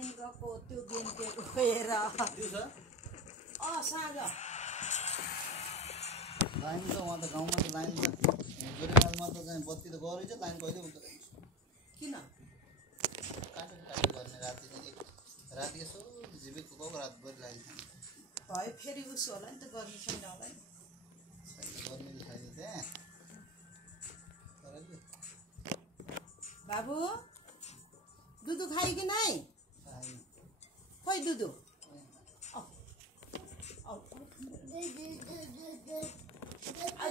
line गएको त्यो बेन्टे गएर साँझ लाइन त वहाँ त गाउँमा त लाइन त जोरेमालमा त चाहिँ बत्ती त गरै छ लाइन कहिले हुन्छ किन काटे गर्ने राति चाहिँ राति यसो झिपिक गएको रातभरि लाइन भयो फेरि उसो होला नि त गर्मी छैन होला नि गर्मी त छैन त्यहाँ बाबु दुधु खाइ कि नै खोइ दुधु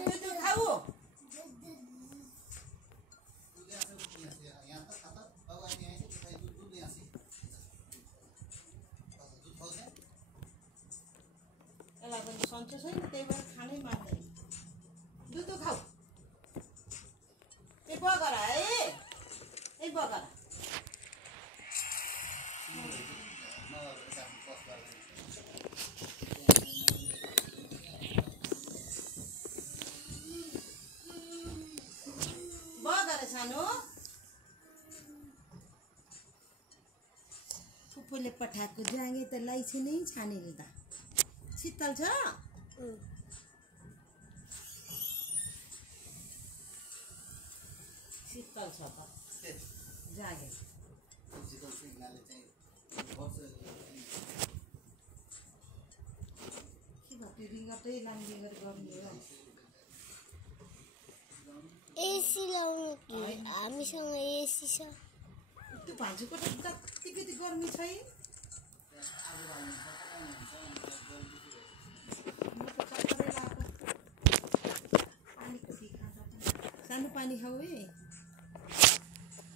दुधु खाऊ यसलाई पनि सन्चो छैन त्यही भएर खानै मान्दैन दुधु खाऊ ए बगरा है ए बगरा बगरा सानो फुपूले पठाएको जाँगे त लाइछि नै छानेर त शीतल छ शीतल छ त जागे के रिङ्गटै लाङ्गे गर्ने हो एसी लाउनु कि हामीसँग एसी छ त्यो भान्जीको त जति कति गर्मी छैन सानो पानी खाऊ है